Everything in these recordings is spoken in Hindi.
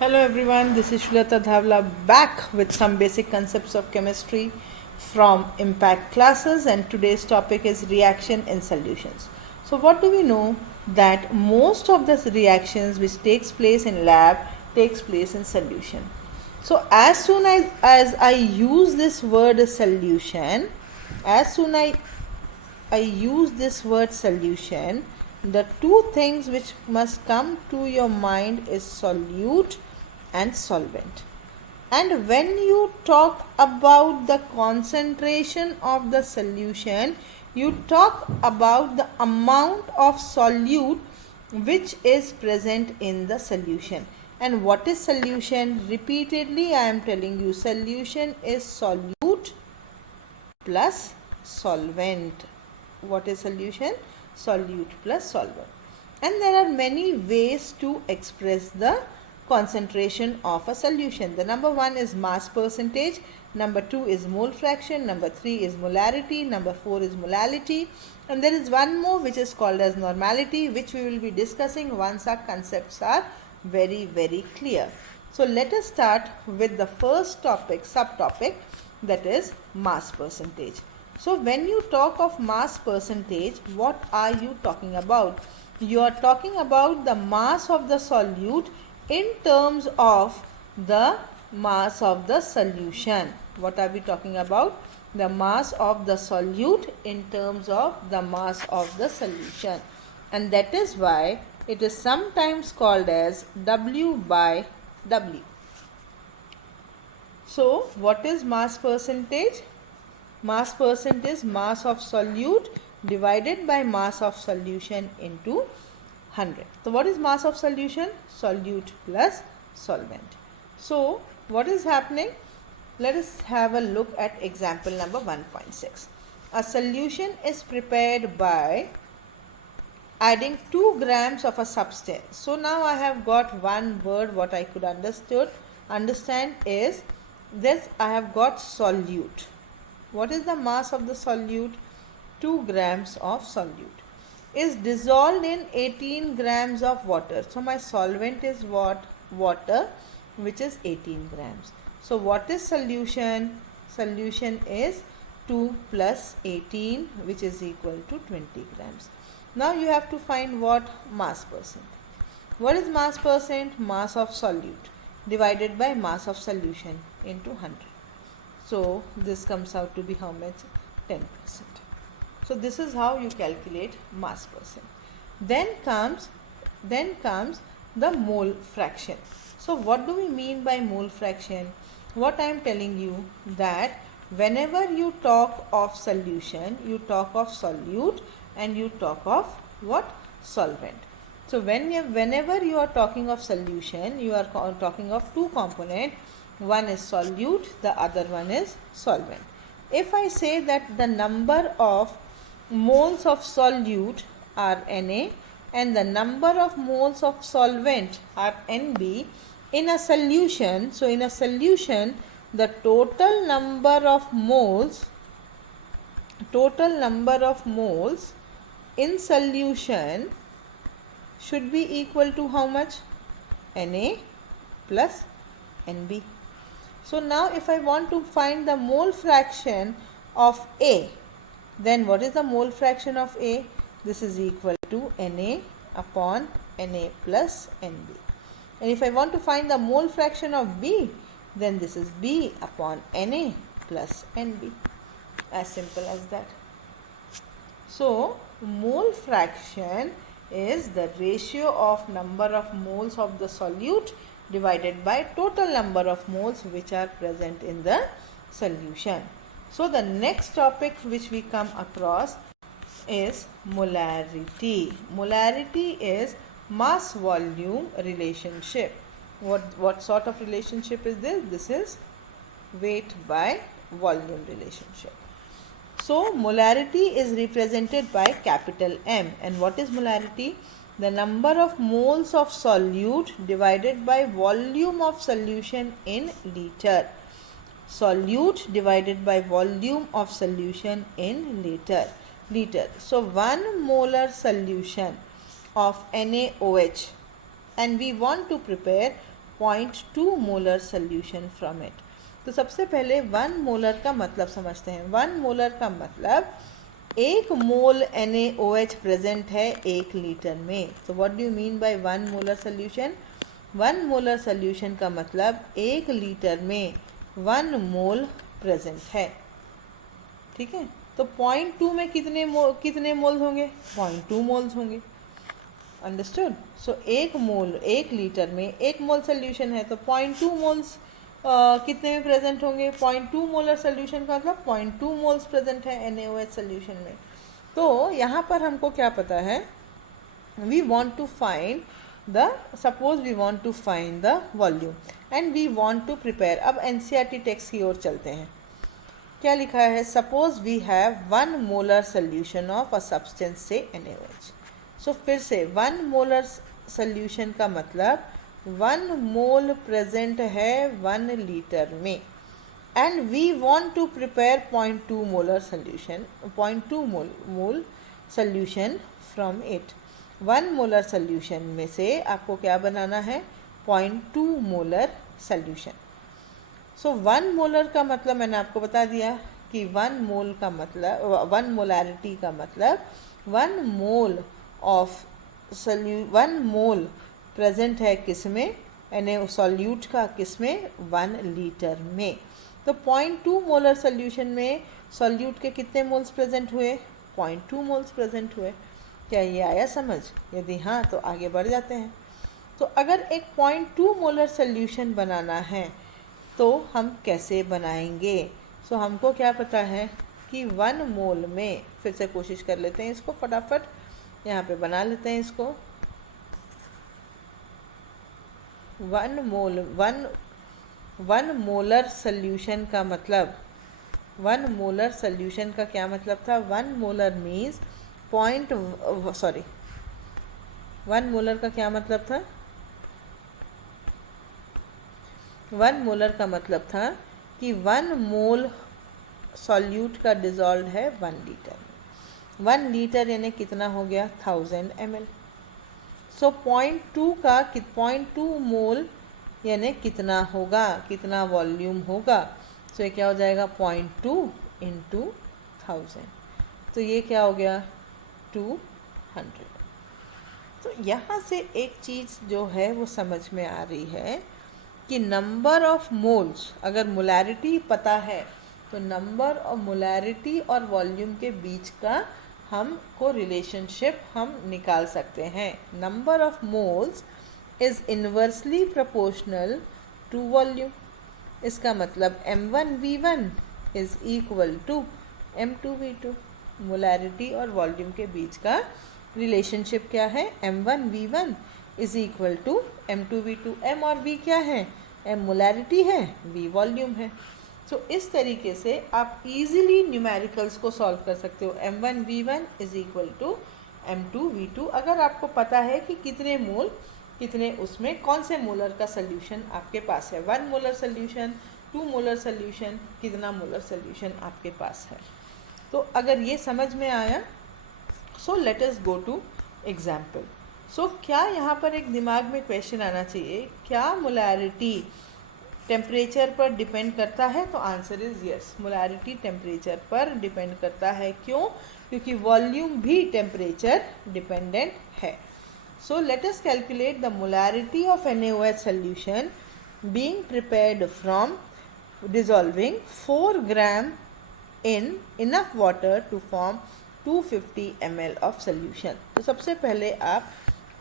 Hello everyone, this is Shulata Dhavla back with some basic concepts of chemistry from Impact classes, and today's topic is reaction in solutions. So what do we know? That most of the reactions which takes place in lab takes place in solution. So as soon as I use this word solution, as soon I use this word solution, the two things which must come to your mind is solute and solvent. And when you talk about the concentration of the solution, you talk about the amount of solute which is present in the solution. And what is solution? Repeatedly I am telling you, solution is solute plus solvent. What is solution? Solute plus solvent. And there are many ways to express the concentration of a solution. The number one is mass percentage, number two is mole fraction, number three is molarity, number four is molality, and there is one more which is called as normality, which we will be discussing once our concepts are very clear. So let us start with the first topic, subtopic, that is mass percentage. So when you talk of mass percentage, what are you talking about? You are talking about the mass of the solute in terms of the mass of the solution. What are we talking about? The mass of the solute in terms of the mass of the solution. And that is why it is sometimes called as W by W. So what is mass percentage? Mass percent is mass of solute divided by mass of solution into 100. So what is mass of solution? Solute plus solvent. So what is happening? Let us have a look at example number 1.6. A solution is prepared by adding 2 grams of a substance. So now I have got one word what I could understand is this. I have got solute. What is the mass of the solute? 2 grams of solute is dissolved in 18 grams of water. So my solvent is what? Water, which is 18 grams. So what is solution? Solution is 2 plus 18, which is equal to 20 grams. Now you have to find what? Mass percent. What is mass percent? Mass of solute divided by mass of solution into 100. So this comes out to be how much? 10%. So this is how you calculate mass percent. Then comes the mole fraction. So what do we mean by mole fraction? What I am telling you, that whenever you talk of solution, you talk of solute and you talk of what? Solvent. So whenever you are talking of solution, you are talking of two components. One is solute, the other one is solvent. If I say that the number of moles of solute are Na and the number of moles of solvent are Nb in a solution, so in a solution the total number of moles in solution should be equal to how much? Na plus Nb. So now if I want to find the mole fraction of A, then what is the mole fraction of A? This is equal to Na upon Na plus Nb. And if I want to find the mole fraction of B, then this is B upon Na plus Nb. As simple as that. So mole fraction is the ratio of number of moles of the solute divided by total number of moles which are present in the solution. So the next topic which we come across is molarity. Molarity is mass volume relationship. What sort of relationship is this? This is weight by volume relationship. So molarity is represented by capital M. And what is molarity? The number of moles of solute divided by volume of solution in liter. Solute divided by volume of solution in liter. So 1 molar solution of NaOH, and we want to prepare 0.2 molar solution from it. तो सबसे पहले 1 मोलर का मतलब समझते हैं। 1 मोलर का मतलब 1 मोल NaOH प्रेजेंट है 1 लीटर में। तो what do you mean by 1 molar solution? 1 molar solution का मतलब 1 लीटर में 1 मोल प्रेजेंट है। ठीक है, तो 0.2 में कितने मोल्स होंगे? 0.2 मोल्स होंगे। अंडरस्टूड? सो 1 मोल 1 लीटर में 1 मोल सोल्यूशन है, तो 0.2 मोल्स कितने में प्रेजेंट होंगे? 0.2 मोलर सोल्यूशन का मतलब 0.2 मोल्स प्रेजेंट है NaOH सोल्यूशन में। तो यहाँ पर हमको क्या पता है? We want to find the suppose we want to find the volume and we want to prepare. अब NCERT टेक्स्ट की ओर चलते हैं। क्या लिखा है? Suppose we have 1 molar solution of a substance से NaOH। सो फिर से 1 मोलर सोल्यूशन का मतलब 1 मोल प्रेजेंट है 1 लीटर में and we want to prepare 0.2 molar solution 0.2 mole solution from it. 1 molar solution में से आपको क्या बनाना है? 0.2 मोलर सोल्यूशन। सो 1 मोलर का मतलब मैंने आपको बता दिया कि 1 मोल का मतलब 1 मोलैरिटी का मतलब 1 मोल ऑफ 1 मोल प्रेजेंट है किस में? सॉल्यूट का किस में? 1 लीटर में। तो 0.2 मोलर सोल्यूशन में सॉल्यूट के कितने मोल्स प्रेजेंट हुए? 0.2 मोल्स प्रेजेंट हुए। क्या ये आया समझ? यदि हाँ तो आगे बढ़ जाते हैं। तो अगर एक 0.2 मोलर सोल्यूशन बनाना है तो हम कैसे बनाएंगे? सो हमको क्या पता है कि 1 मोल में, फिर से कोशिश कर लेते हैं इसको फटाफट, यहाँ पे बना लेते हैं इसको। 1 मोलर सोल्यूशन का मतलब 1 मोलर सोल्यूशन का क्या मतलब था? 1 मोलर मीन्स 1 मोलर का क्या मतलब था? 1 मोलर का मतलब था कि 1 मोल सॉल्यूट का डिज़ोल्व है 1 लीटर में। 1 लीटर यानी कितना हो गया? 1000 ml। सो 0.2 मोल यानी कितना होगा? कितना वॉल्यूम होगा? सो ये क्या हो जाएगा? 0.2 इंटू 1000। तो ये क्या हो गया? 200। तो यहाँ से एक चीज़ जो है वो समझ में आ रही है कि नंबर ऑफ मोल्स, अगर मोलैरिटी पता है तो नंबर ऑफ मोलैरिटी और वॉल्यूम के बीच का हमको रिलेशनशिप हम निकाल सकते हैं। Number of moles is inversely proportional to volume. इसका मतलब M1V1 is equal to M2V2। Molarity और वॉल्यूम के बीच का रिलेशनशिप क्या है? M1V1 is equal to M2V2। M और V क्या है? M मोलैरिटी है, V वॉल्यूम है। सो इस तरीके से आप इजीली न्यूमेरिकल्स को सॉल्व कर सकते हो। M1V1 is equal to M2V2 अगर आपको पता है कि कितने मोल कितने उसमें कौन से मोलर का सोल्यूशन आपके पास है। 1 मोलर सोल्यूशन, 2 मोलर सोल्यूशन, कितना मोलर सोल्यूशन आपके पास है। तो अगर ये समझ में आया, so let us go to example. So क्या यहाँ पर एक दिमाग में क्वेश्चन आना चाहिए, क्या मोलैरिटी टेम्परेचर पर डिपेंड करता है? तो answer is yes, molarity temperature पर डिपेंड करता है। क्यों? क्योंकि वॉल्यूम भी टेम्परेचर डिपेंडेंट है। सो let us calculate the molarity of NaOH solution being prepared from dissolving 4 gram in enough water to form 250 ml of solution। तो सबसे पहले आप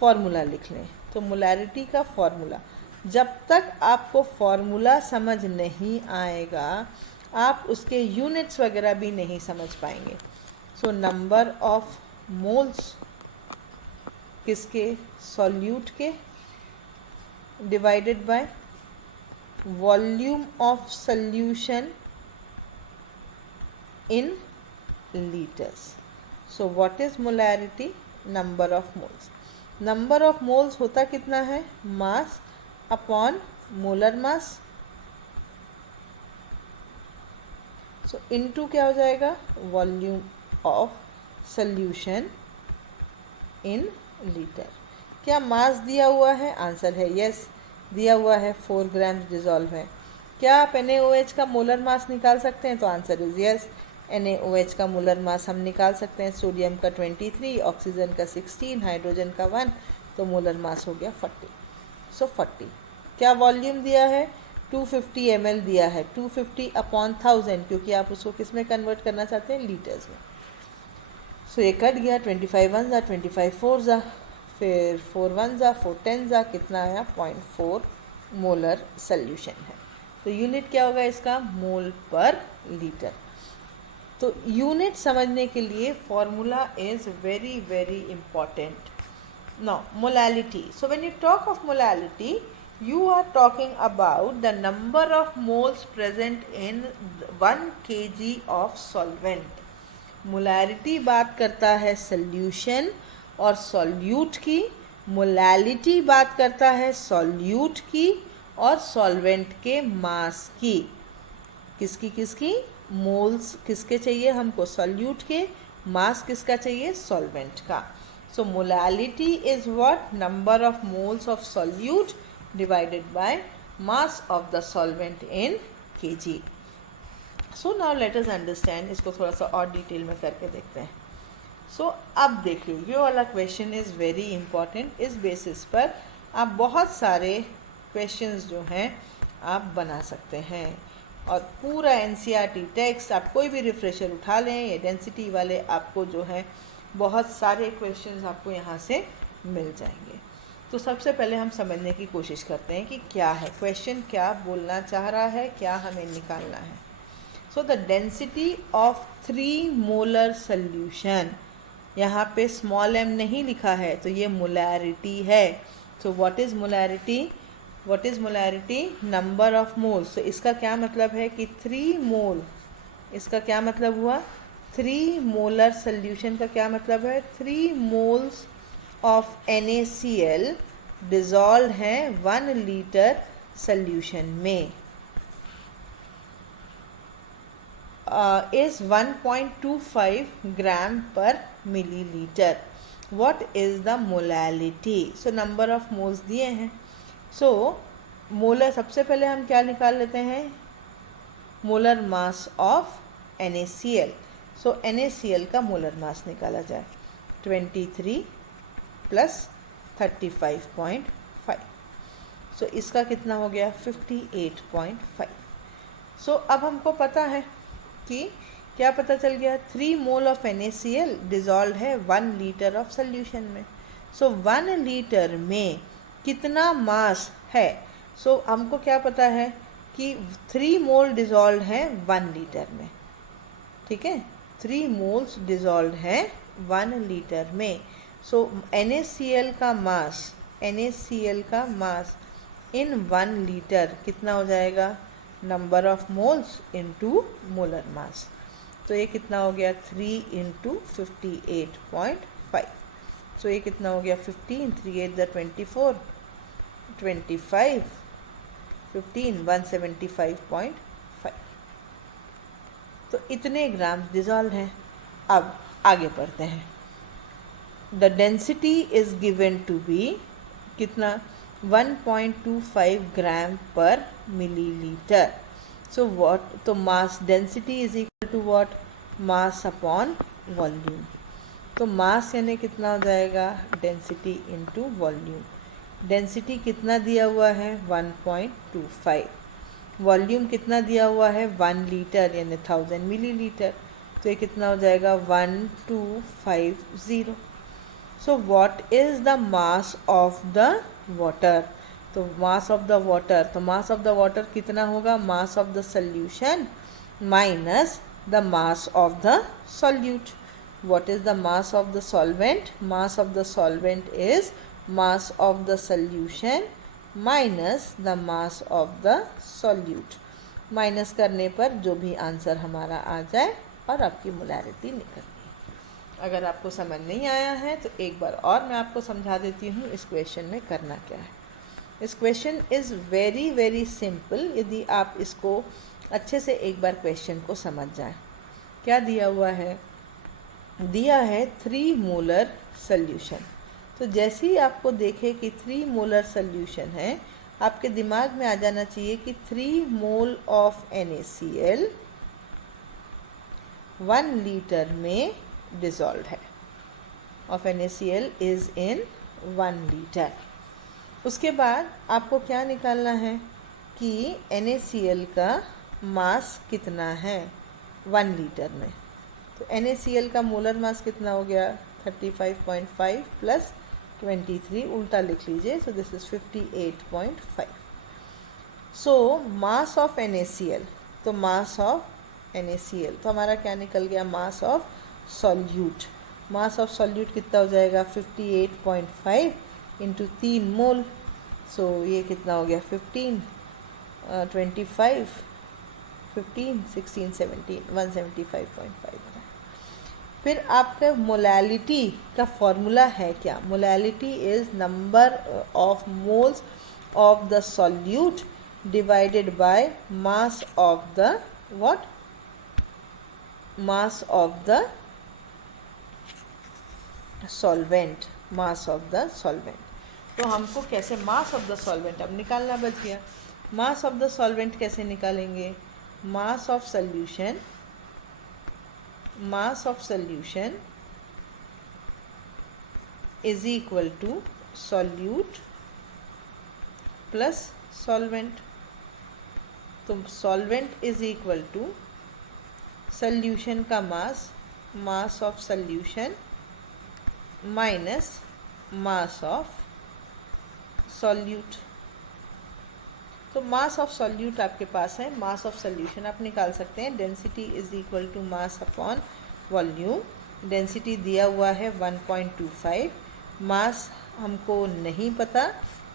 फॉर्मूला लिख लें। तो मोलैरिटी का फॉर्मूला, जब तक आपको फॉर्मूला समझ नहीं आएगा आप उसके यूनिट्स वगैरह भी नहीं समझ पाएंगे। सो नंबर ऑफ मोल्स किसके? सॉल्यूट के, divided by volume of solution in litres. So what is molarity? Number of moles. Number of moles होता कितना है? Mass upon molar mass. सो इनटू क्या हो जाएगा? Volume of solution in litre. क्या मास दिया हुआ है? आंसर है यस। दिया हुआ है 4 ग्राम डिजॉल्व है। क्या आप NaOH का मोलर मास निकाल सकते हैं? तो आंसर इज यस। NaOH का मोलर मास हम निकाल सकते हैं। सोडियम का 23, ऑक्सीजन का 16, हाइड्रोजन का 1, तो मोलर मास हो गया 40। सो 40। क्या वॉल्यूम दिया है? 250 ml दिया है। 250 अपॉन 1000, क्योंकि आप उसको किस में कन्वर्ट करना चाहते हैं? लीटर्स में। सो ये कट गया। 25 1 जा, 25 4 जा, फिर 4 1 जा, 4 10 जा, कितना आया? 0.4 मोलर सोल्यूशन है। तो यूनिट क्या होगा इसका? मोल पर लीटर। तो यूनिट समझने के लिए formula is very very important. Now, molality. So, when you talk of molality, you are talking about the number of moles present in 1 kg of solvent. Molarity बात करता है solution और solute की। molality बात करता है solute की और solvent के mass की। किसकी किसकी? मोल्स किसके चाहिए हमको? solute के। mass किसका चाहिए? solvent का। So molality is what? Number of moles of solute divided by mass of the solvent in kg. So now let us understand, इसको थोड़ा सा और डिटेल में करके देखते हैं। So अब देखिए, ये वाला क्वेश्चन इज़ वेरी इंपॉर्टेंट। इस बेसिस पर आप बहुत सारे क्वेश्चंस जो हैं आप बना सकते हैं, और पूरा NCERT टेक्स्ट आप कोई भी रिफ्रेशर उठा लें, ये डेंसिटी वाले आपको जो है बहुत सारे क्वेश्चंस आपको यहाँ से मिल जाएंगे। तो सबसे पहले हम समझने की कोशिश करते हैं कि क्या है क्वेश्चन, क्या बोलना चाह रहा है, क्या हमें निकालना है। So the density of 3 molar solution, यहाँ पे स्मॉल m नहीं लिखा है, तो ये मोलैरिटी है। So what is molarity? What is molarity? Number of moles. तो इसका क्या मतलब है कि 3 मोल, इसका क्या मतलब हुआ? 3 मोलर सोल्यूशन का क्या मतलब है? 3 मोल्स ऑफ NaCl डिजॉल्व हैं 1 लीटर सोल्यूशन में is 1.25 gram per millilitre. What is the molality? So number of moles दिए हैं। सो मोलर, सबसे पहले हम क्या निकाल लेते हैं? Molar mass of NaCl। So NaCl का मोलर मास निकाला जाए। 23 प्लस 35.5। सो इसका कितना हो गया? 58.5। सो अब हमको पता है कि क्या पता चल गया? 3 मोल ऑफ NaCl डिजॉल्व है 1 लीटर ऑफ सोल्यूशन में। सो 1 लीटर में कितना मास है? सो हमको क्या पता है कि 3 मोल डिजॉल्व है 1 लीटर में। ठीक है, 3 मोल्स डिजॉल्व है 1 लीटर में। सो NaCl का मास, NaCl का मास इन 1 लीटर कितना हो जाएगा? Number of moles into molar mass. तो ये कितना हो गया? 3 इंटू 58.5। सो ये कितना हो गया? 15, 3 8 द 24, 25, 15, 175.5। तो इतने ग्राम डिजॉल्व हैं। अब आगे बढ़ते हैं। The density is given to be कितना? 1.25 gram per milliliter. So what? तो mass density is equal to what? Mass upon volume. तो मास यानी कितना हो जाएगा? Density into volume. डेंसिटी कितना दिया हुआ है? 1.25। वॉल्यूम कितना दिया हुआ है? 1 लीटर यानी 1000 मिलीलीटर। तो ये कितना हो जाएगा? 1250। So what is the mass of the water? तो मास ऑफ द वाटर, तो मास ऑफ द वाटर कितना होगा? Mass of the solution minus the mass of the solute. What is the mass of the solvent? Mass of the solvent is mass of the solution minus the mass of the solute. Minus करने पर जो भी आंसर हमारा आ जाए और आपकी मोलैरिटी निकल गई। अगर आपको समझ नहीं आया है तो एक बार और मैं आपको समझा देती हूँ इस क्वेश्चन में करना क्या है। इस question is very very simple, यदि आप इसको अच्छे से एक बार क्वेश्चन को समझ जाएं। क्या दिया हुआ है? दिया है 3 मोलर सोल्यूशन। तो जैसे ही आपको देखे कि 3 मोलर सोल्यूशन है आपके दिमाग में आ जाना चाहिए कि 3 मोल ऑफ NaCl 1 लीटर में डिज़ोल्व है, of NaCl is in 1 litre. उसके बाद आपको क्या निकालना है कि NaCl का मास कितना है 1 लीटर में। तो NaCl का मोलर मास कितना हो गया 35.5 प्लस 23, उल्टा लिख लीजिए, so this is 58.5। So mass of NaCl, तो मास ऑफ NaCl तो हमारा क्या निकल गया, mass of solute. Mass of solute कितना हो जाएगा 58.5 इंटू 3 मोल, सो ये कितना हो गया 15 25 15 16 17 175.5। फिर आपका मोलैलिटी का फॉर्मूला है क्या, molality is number of moles of the solute divided by mass of the what, mass of the solvent, mass of the solvent. तो हमको कैसे मास ऑफ द सॉल्वेंट अब निकालना बच गया। मास ऑफ द सॉल्वेंट कैसे निकालेंगे, mass of solution, mass of solution is equal to solute plus solvent। तो solvent is equal to solution का mass, mass of solution minus mass of solute। तो मास ऑफ सॉल्यूट आपके पास है, मास ऑफ सॉल्यूशन आप निकाल सकते हैं, density is equal to mass upon volume. Density दिया हुआ है 1.25, मास हमको नहीं पता,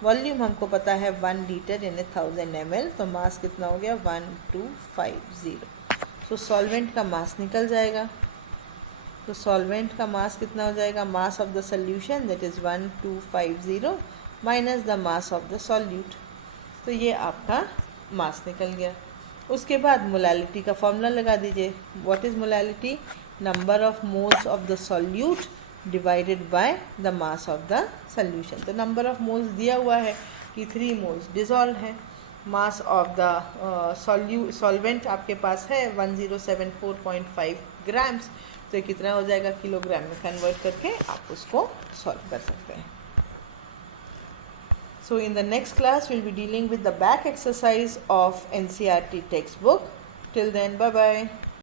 वॉल्यूम हमको पता है 1 लीटर यानी 1000 ml, तो मास कितना हो गया 1250। तो सॉल्वेंट का मास निकल जाएगा, तो सॉल्वेंट का मास कितना हो जाएगा, mass of the solution that is 1250 minus the mass of the solute, तो ये आपका मास निकल गया। उसके बाद मोलैलिटी का फॉर्मूला लगा दीजिए, what is molality, number of moles of the solute divided by the mass of the solution. तो नंबर ऑफ मोल्स दिया हुआ है कि 3 मोल्स डिज़ोल्व है, मास ऑफ द सॉल्वेंट आपके पास है 1074.5 ग्राम्स, तो ये कितना हो जाएगा किलोग्राम में कन्वर्ट करके आप उसको सॉल्व कर सकते हैं। So in the next class, we'll be dealing with the back exercise of NCERT textbook. Till then, bye-bye.